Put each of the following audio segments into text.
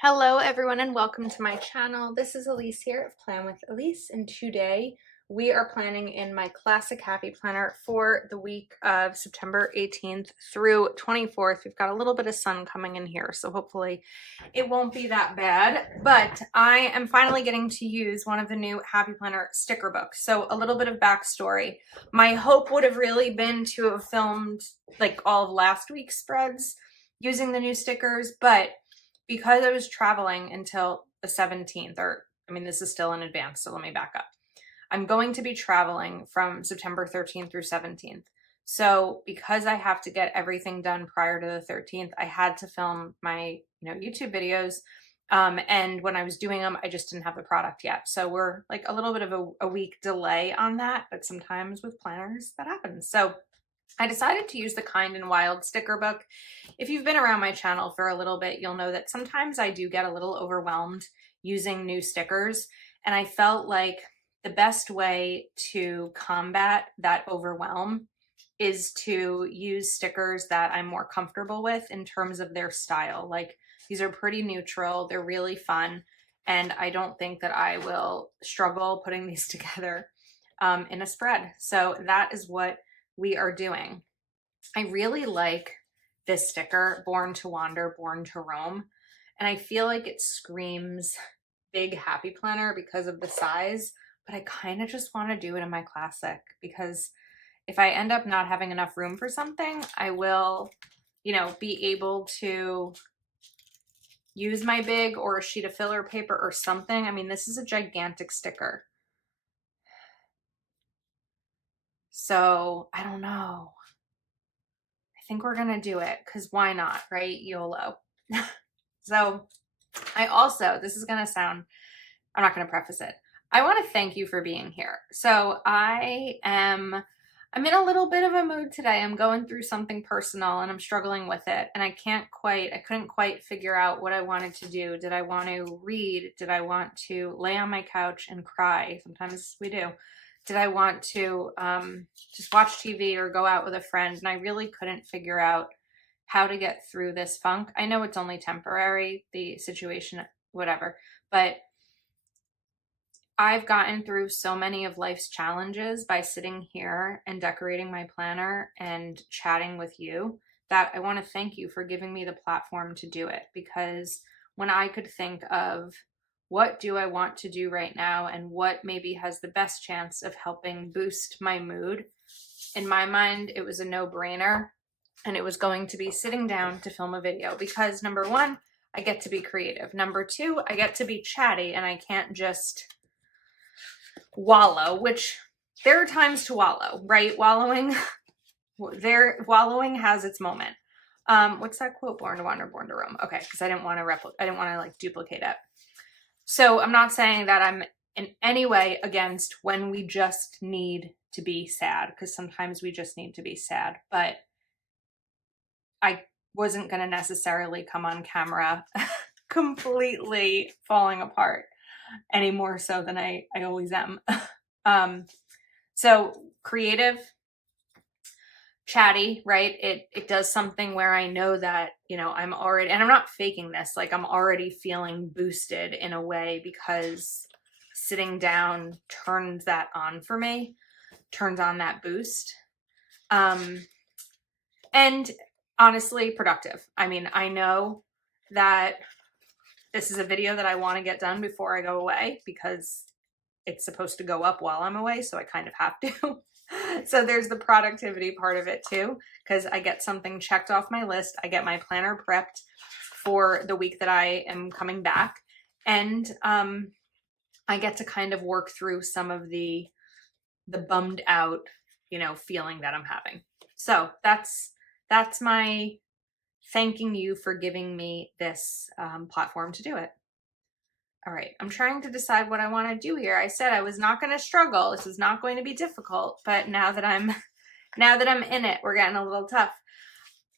Hello everyone and welcome to my channel. This is Elise here of Plan with Elise, and today we are planning in my classic happy planner for the week of September 18th through 24th. We've got a little bit of sun coming in here, so hopefully it won't be that bad, but I am finally getting to use one of the new happy planner sticker books. So a little bit of backstory. My hope would have really been to have filmed like all of last week's spreads using the new stickers, but because I was traveling until the 17th, this is still in advance, so let me back up. I'm going to be traveling from September 13th through 17th. So because I have to get everything done prior to the 13th, I had to film my, YouTube videos. And when I was doing them, I just didn't have the product yet. So we're like a little bit of a week delay on that, but sometimes with planners that happens. So I decided to use the Kind and Wild sticker book. If you've been around my channel for a little bit, you'll know that sometimes I do get a little overwhelmed using new stickers, and I felt like the best way to combat that overwhelm is to use stickers that I'm more comfortable with in terms of their style. Like, these are pretty neutral, they're really fun, and I don't think that I will struggle putting these together in a spread. So that is what we are doing. I really like this sticker, Born to Wander, Born to Roam, and I feel like it screams big happy planner because of the size, but I kind of just want to do it in my classic because if I end up not having enough room for something, I will, be able to use my big or a sheet of filler paper or something. I mean, this is a gigantic sticker. So I don't know. I think we're gonna do it because why not, right? YOLO. So I also, this is gonna sound, I'm not gonna preface it. I want to thank you for being here. So I'm in a little bit of a mood today. I'm going through something personal and I'm struggling with it. And I couldn't quite figure out what I wanted to do. Did I want to read? Did I want to lay on my couch and cry? Sometimes we do. Did I want to just watch TV or go out with a friend? And I really couldn't figure out how to get through this funk. I know it's only temporary, the situation, whatever, but I've gotten through so many of life's challenges by sitting here and decorating my planner and chatting with you that I want to thank you for giving me the platform to do it. Because when I could think of what do I want to do right now and what maybe has the best chance of helping boost my mood, in my mind, it was a no-brainer. And it was going to be sitting down to film a video because number one, I get to be creative. Number two, I get to be chatty and I can't just wallow, which there are times to wallow, right? Wallowing has its moment. What's that quote? Born to Wander, Born to Roam. Okay, because I didn't want to like duplicate it. So I'm not saying that I'm in any way against when we just need to be sad, because sometimes we just need to be sad, but I wasn't going to necessarily come on camera completely falling apart any more so than I always am. So creative, chatty, right? It does something where I know that, I'm already, and I'm not faking this, like I'm already feeling boosted in a way because sitting down turns that on for me, turns on that boost. And honestly, productive. I mean, I know that this is a video that I want to get done before I go away because it's supposed to go up while I'm away, so I kind of have to. So there's the productivity part of it too, because I get something checked off my list. I get my planner prepped for the week that I am coming back, and I get to kind of work through some of the bummed out, feeling that I'm having. So that's my thanking you for giving me this platform to do it. All right, I'm trying to decide what I want to do here. I said I was not going to struggle. This is not going to be difficult, but now that I'm in it, we're getting a little tough.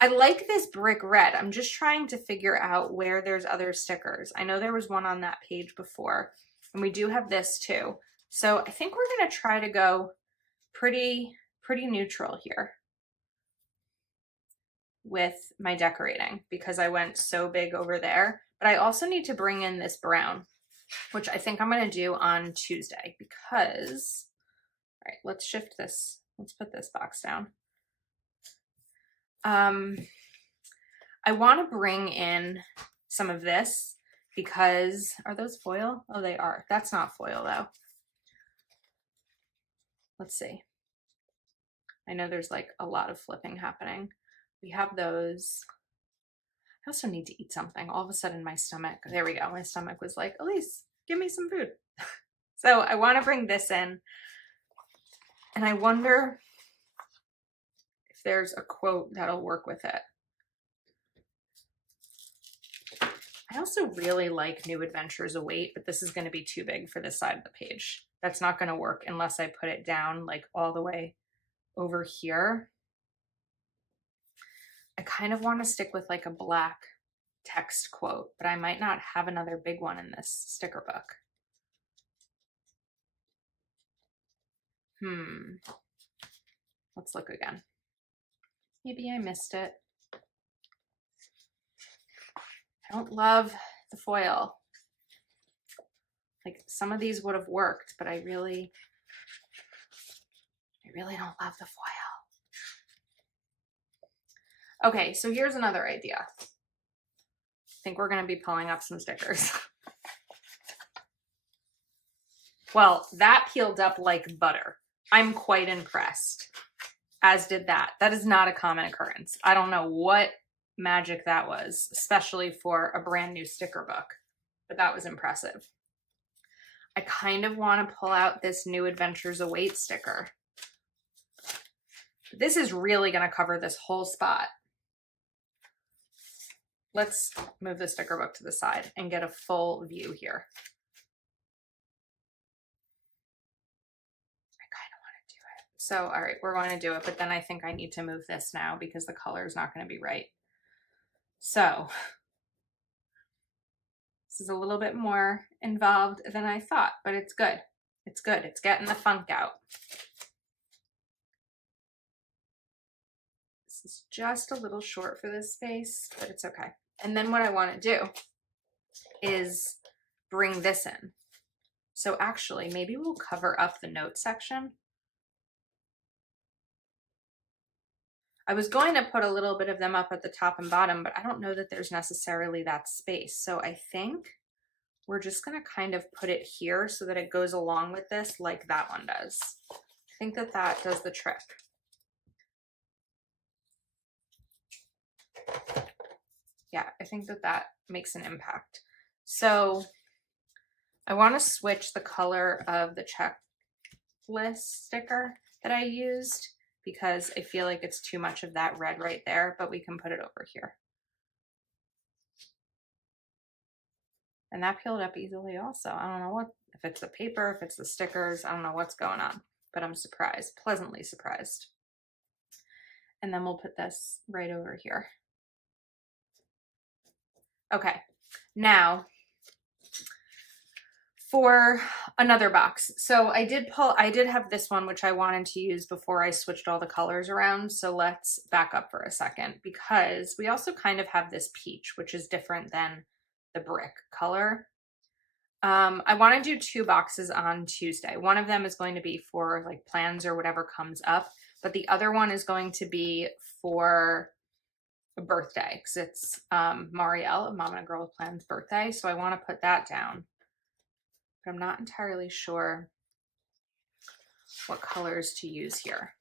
I like this brick red. I'm just trying to figure out where there's other stickers. I know there was one on that page before, and we do have this too. So I think we're going to try to go pretty neutral here with my decorating because I went so big over there, But I also need to bring in this brown, which I think I'm going to do on Tuesday because, all right, let's shift this. Let's put this box down. I want to bring in some of this because, are those foil? Oh, they are. That's not foil though. Let's see. I know there's like a lot of flipping happening. We have those. I also need to eat something. All of a sudden my stomach, there we go. My stomach was like, Elise, give me some food. So I want to bring this in. And I wonder if there's a quote that'll work with it. I also really like New Adventures Await, but this is going to be too big for this side of the page. That's not going to work unless I put it down like all the way over here. I kind of want to stick with like a black text quote, but I might not have another big one in this sticker book. Let's look again. Maybe I missed it. I don't love the foil. Like some of these would have worked, but I really don't love the foil. Okay, so here's another idea. I think we're going to be pulling up some stickers. Well, that peeled up like butter. I'm quite impressed, as did that. That is not a common occurrence. I don't know what magic that was, especially for a brand new sticker book, but that was impressive. I kind of want to pull out this New Adventures Await sticker. This is really going to cover this whole spot. Let's move the sticker book to the side and get a full view here. So, all right, we're going to do it, but then I think I need to move this now because the color is not going to be right. So, this is a little bit more involved than I thought, but it's good. It's good. It's getting the funk out. This is just a little short for this space, but it's okay. And then what I want to do is bring this in. So actually, maybe we'll cover up the note section. I was going to put a little bit of them up at the top and bottom, but I don't know that there's necessarily that space. So I think we're just going to kind of put it here so that it goes along with this like that one does. I think that that does the trick. Yeah, I think that that makes an impact. So I want to switch the color of the checklist sticker that I used, because I feel like it's too much of that red right there, but we can put it over here. And that peeled up easily also. I don't know what, if it's the paper, if it's the stickers, I don't know what's going on, but I'm surprised, pleasantly surprised. And then we'll put this right over here. Okay, now for another box. So I did have this one, which I wanted to use before I switched all the colors around. So let's back up for a second, because we also kind of have this peach, which is different than the brick color. I want to do 2 boxes on Tuesday. One of them is going to be for like plans or whatever comes up, but the other one is going to be for a birthday, because it's Marielle, a Mom and a Girl with Plans birthday. So I want to put that down. But I'm not entirely sure what colors to use here.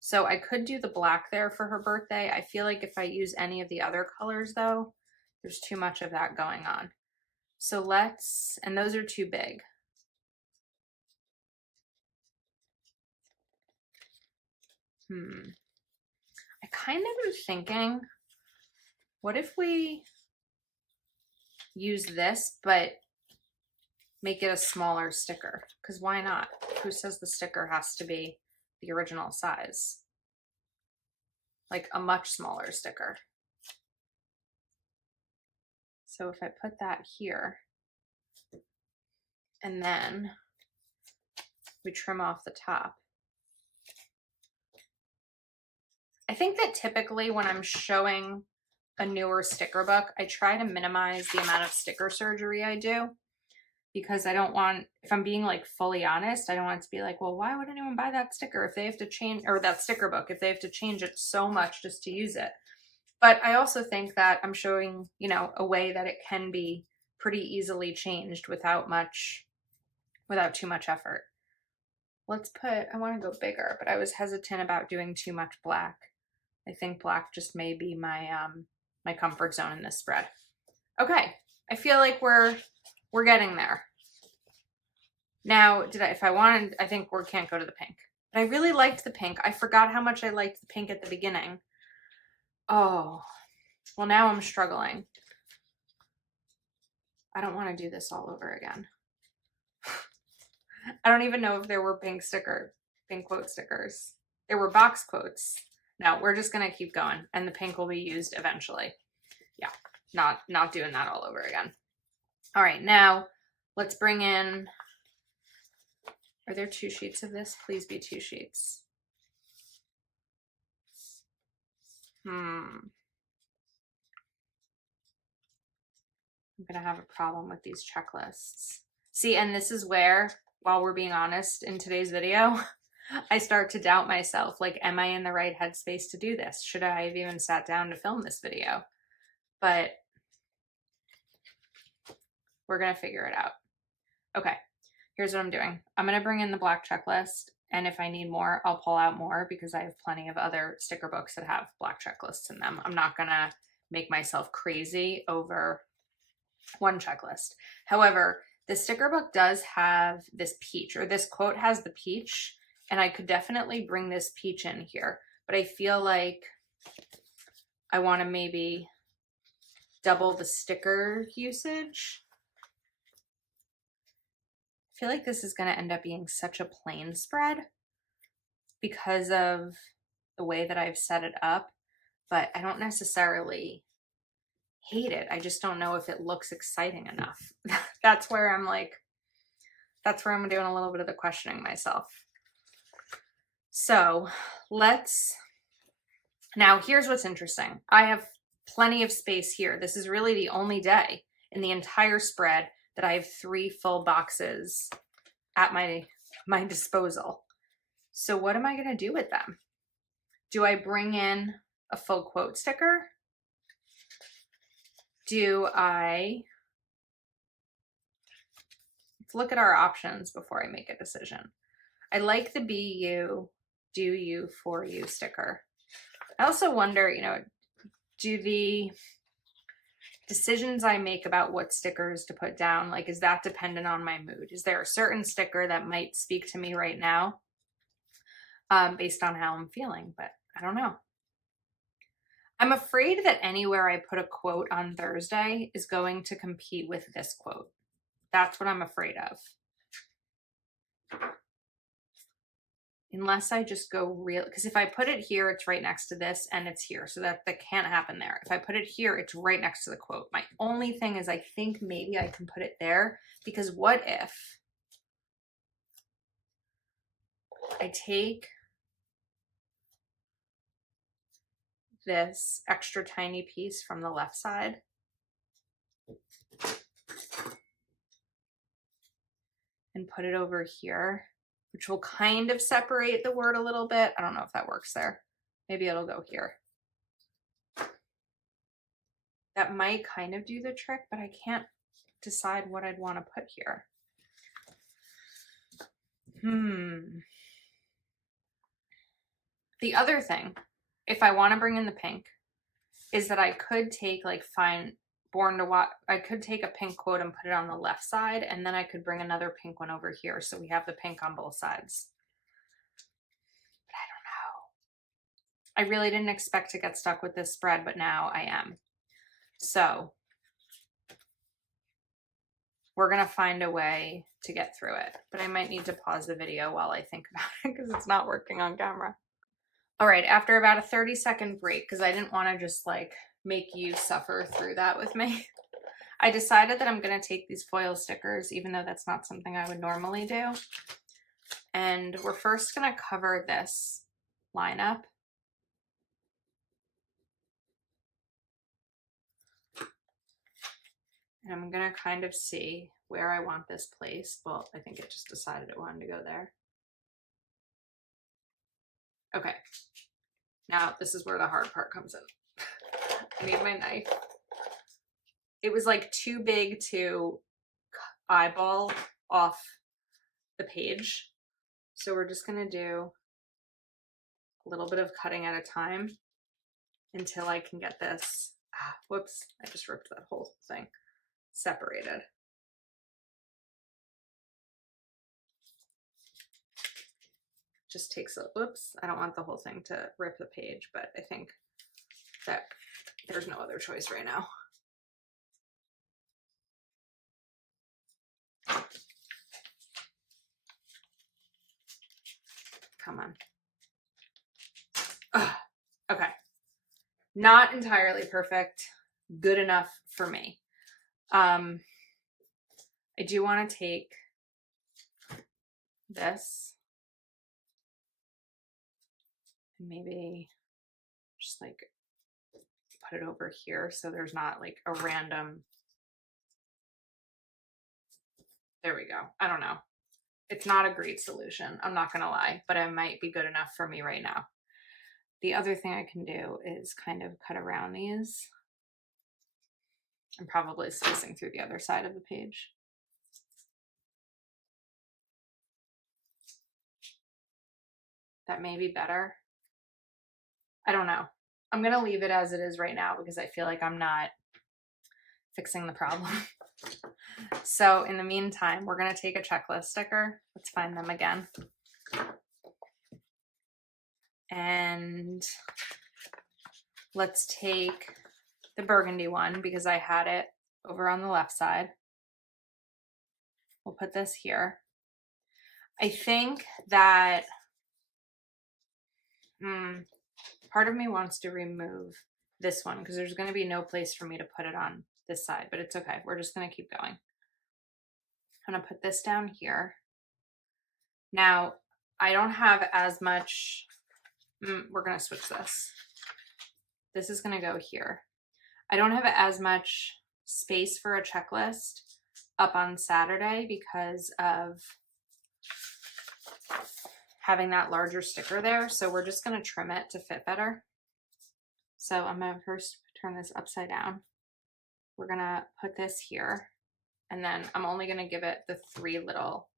So I could do the black there for her birthday. I feel like if I use any of the other colors though, there's too much of that going on. So let's, and those are too big. I kind of was thinking, what if we use this, but make it a smaller sticker? Because why not? Who says the sticker has to be the original size? Like a much smaller sticker. So if I put that here, and then we trim off the top. I think that typically when I'm showing a newer sticker book, I try to minimize the amount of sticker surgery I do, because I don't want, if I'm being like fully honest, I don't want it to be like, well, why would anyone buy that sticker if they have to change, or that sticker book, if they have to change it so much just to use it. But I also think that I'm showing, you know, a way that it can be pretty easily changed without too much effort. Let's put, I want to go bigger, but I was hesitant about doing too much black. I think black just may be my my comfort zone in this spread. Okay, I feel like we're getting there. Now, if I wanted, I think we can't go to the pink. But I really liked the pink. I forgot how much I liked the pink at the beginning. Oh, well, now I'm struggling. I don't want to do this all over again. I don't even know if there were pink quote stickers. There were box quotes. No, we're just going to keep going, and the pink will be used eventually. Yeah, not doing that all over again. All right, now let's bring in, are there 2 sheets of this? Please be 2 sheets. I'm going to have a problem with these checklists. See, and this is where, while we're being honest in today's video, I start to doubt myself. Like, am I in the right headspace to do this? Should I have even sat down to film this video? But we're going to figure it out. Okay, here's what I'm doing. I'm going to bring in the black checklist, and if I need more, I'll pull out more because I have plenty of other sticker books that have black checklists in them. I'm not going to make myself crazy over one checklist. However, the sticker book does have this peach, or this quote has the peach, and I could definitely bring this peach in here, but I feel like I want to maybe double the sticker usage. I feel like this is going to end up being such a plain spread because of the way that I've set it up, but I don't necessarily hate it. I just don't know if it looks exciting enough. That's where I'm doing a little bit of the questioning myself. So now here's what's interesting. I have plenty of space here. This is really the only day in the entire spread that I have 3 full boxes at my disposal. So what am I going to do with them? Do I bring in a full quote sticker? Let's look at our options before I make a decision. I like the Be You, Do You, For You sticker. I also wonder, you know, do the decisions I make about what stickers to put down, like, is that dependent on my mood? Is there a certain sticker that might speak to me right now based on how I'm feeling? But I don't know. I'm afraid that anywhere I put a quote on Thursday is going to compete with this quote. That's what I'm afraid of. Unless I just go real, because if I put it here, it's right next to this, and it's here, so that can't happen there. If I put it here, it's right next to the quote. My only thing is I think maybe I can put it there, because what if I take this extra tiny piece from the left side and put it over here, which will kind of separate the word a little bit. I don't know if that works there. Maybe it'll go here. That might kind of do the trick, but I can't decide what I'd want to put here. The other thing, if I want to bring in the pink, is that I could take like Born to Watch, I could take a pink quote and put it on the left side, and then I could bring another pink one over here, so we have the pink on both sides. But I don't know. I really didn't expect to get stuck with this spread, but now I am. So we're going to find a way to get through it, but I might need to pause the video while I think about it because it's not working on camera. All right, after about a 30-second break, because I didn't want to just like make you suffer through that with me, I decided that I'm going to take these foil stickers, even though that's not something I would normally do. And we're first going to cover this lineup. And I'm gonna kind of see where I want this placed. Well, I think it just decided it wanted to go there. Okay, now this is where the hard part comes in. I need my knife. It was like too big to eyeball off the page. So we're just gonna do a little bit of cutting at a time until I can get this, whoops, I just ripped that whole thing, separated. Just takes a, whoops, I don't want the whole thing to rip the page, but I think that there's no other choice right now. Come on. Ugh. Okay. Not entirely perfect. Good enough for me. I do want to take this and maybe just like put it over here so there's not like a random. There we go. I don't know. It's not a great solution, I'm not gonna lie, but it might be good enough for me right now. The other thing I can do is kind of cut around these. I'm probably slicing through the other side of the page. That may be better. I don't know. I'm gonna leave it as it is right now because I feel like I'm not fixing the problem. So in the meantime, we're gonna take a checklist sticker. Let's find them again. And let's take the burgundy one because I had it over on the left side. We'll put this here. I think that part of me wants to remove this one because there's going to be no place for me to put it on this side, but it's okay. We're just going to keep going. I'm going to put this down here. Now, I don't have as much, we're going to switch this. This is going to go here. I don't have as much space for a checklist up on Saturday because of having that larger sticker there. So we're just going to trim it to fit better. So I'm going to first turn this upside down. We're going to put this here. And then I'm only going to give it the 3 little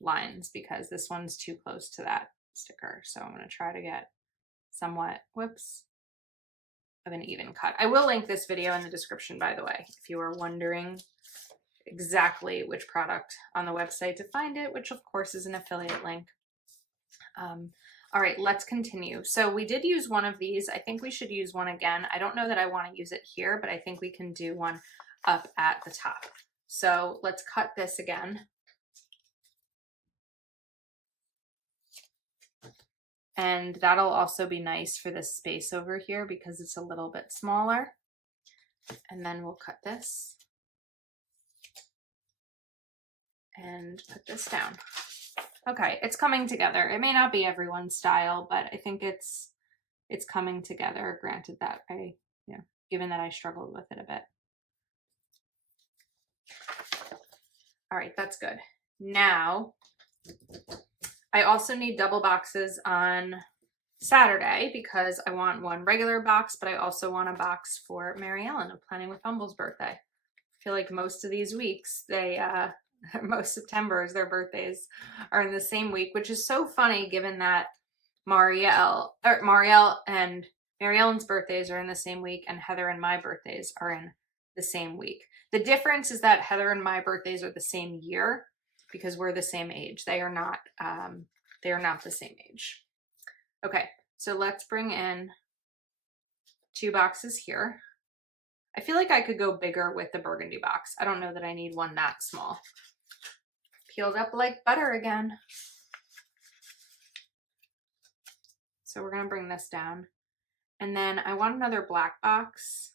lines because this one's too close to that sticker. So I'm going to try to get somewhat, whoops, of an even cut. I will link this video in the description, by the way, if you are wondering exactly which product on the website to find it, which of course is an affiliate link. All right, let's continue. So we did use one of these. I think we should use one again. I don't know that I want to use it here, but I think we can do one up at the top. So let's cut this again. And that'll also be nice for this space over here because it's a little bit smaller. And then we'll cut this and put this down. Okay, it's coming together. It may not be everyone's style, but I think it's coming given that I struggled with it a bit. All right, that's good. Now, I also need double boxes on Saturday because I want one regular box, but I also want a box for Mary Ellen of Planning with Humble's birthday. I feel like most of these weeks, most Septembers, their birthdays are in the same week, which is so funny given that Marielle and Mary Ellen's birthdays are in the same week and Heather and my birthdays are in the same week. The difference is that Heather and my birthdays are the same year because we're the same age. They are not the same age. Okay, so let's bring in 2 boxes here. I feel like I could go bigger with the burgundy box. I don't know that I need one that small. Peeled up like butter again. So we're gonna bring this down. And then I want another black box.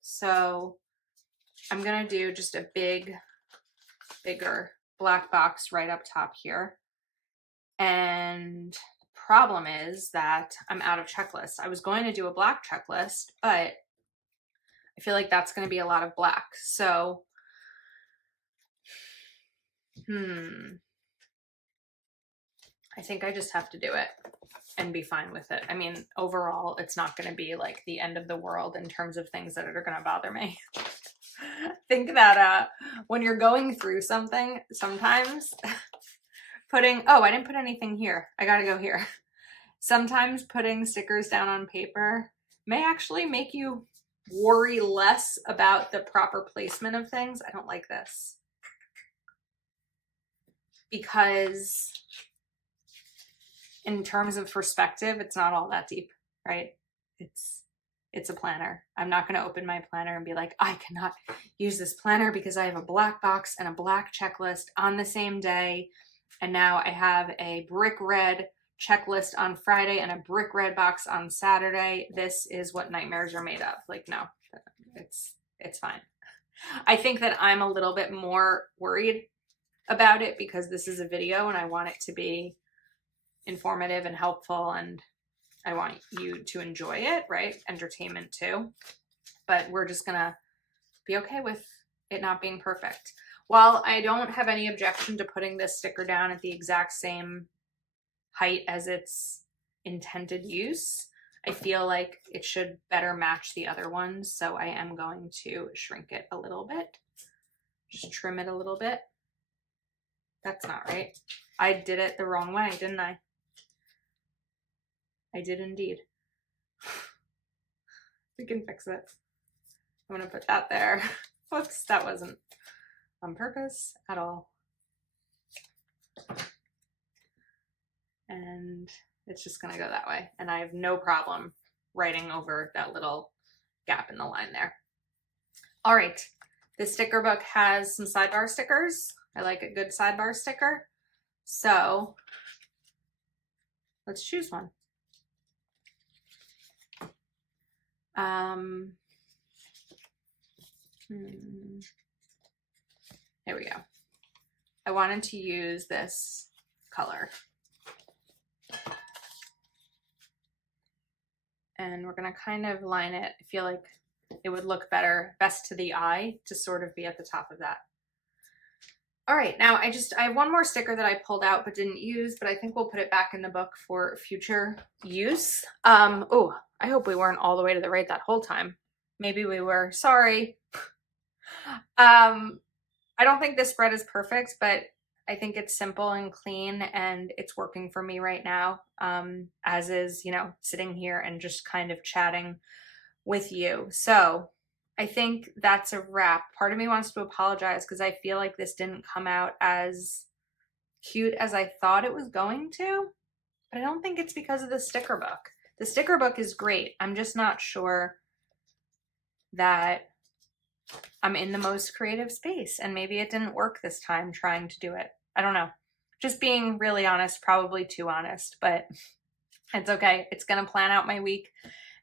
So I'm gonna do just a bigger black box right up top here. And the problem is that I'm out of checklist. I was going to do a black checklist, but I feel like that's going to be a lot of black. So, I think I just have to do it and be fine with it. I mean, overall, it's not going to be like the end of the world in terms of things that are going to bother me. I think that when you're going through something, sometimes putting, oh, I didn't put anything here. I got to go here. Sometimes putting stickers down on paper may actually make you worry less about the proper placement of things. I don't like this. Because in terms of perspective, it's not all that deep, right? It's a planner. I'm not going to open my planner and be like, I cannot use this planner because I have a black box and a black checklist on the same day. And now I have a brick red checklist on Friday and a brick red box on Saturday. This is what nightmares are made of. Like, no, it's fine. I think that I'm a little bit more worried about it because this is a video and I want it to be informative and helpful, and I want you to enjoy it, right? Entertainment too. But we're just gonna be okay with it not being perfect. While I don't have any objection to putting this sticker down at the exact same height as its intended use, I feel like it should better match the other ones. So I am going to shrink it a little bit. Just trim it a little bit. That's not right. I did it the wrong way, didn't I? I did indeed. We can fix it. I'm gonna put that there. Whoops, that wasn't on purpose at all. And it's just gonna go that way. And I have no problem writing over that little gap in the line there. All right, this sticker book has some sidebar stickers. I like a good sidebar sticker. So let's choose one. There we go. I wanted to use this color. And we're gonna kind of line it. I feel like it would look better, best to the eye, to sort of be at the top of that. All right, now I have one more sticker that I pulled out but didn't use, but I think we'll put it back in the book for future use. Oh, I hope we weren't all the way to the right that whole time. Maybe we were, sorry. I don't think this spread is perfect, but I think it's simple and clean and it's working for me right now. As is, you know, sitting here and just kind of chatting with you. So I think that's a wrap. Part of me wants to apologize because I feel like this didn't come out as cute as I thought it was going to, but I don't think it's because of the sticker book. The sticker book is great. I'm just not sure that I'm in the most creative space, and maybe it didn't work this time trying to do it. I don't know. Just being really honest, probably too honest, but it's okay. It's going to plan out my week,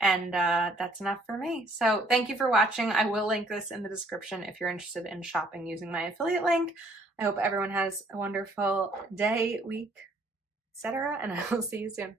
and that's enough for me. So thank you for watching. I will link this in the description if you're interested in shopping using my affiliate link. I hope everyone has a wonderful day, week, etc., and I will see you soon.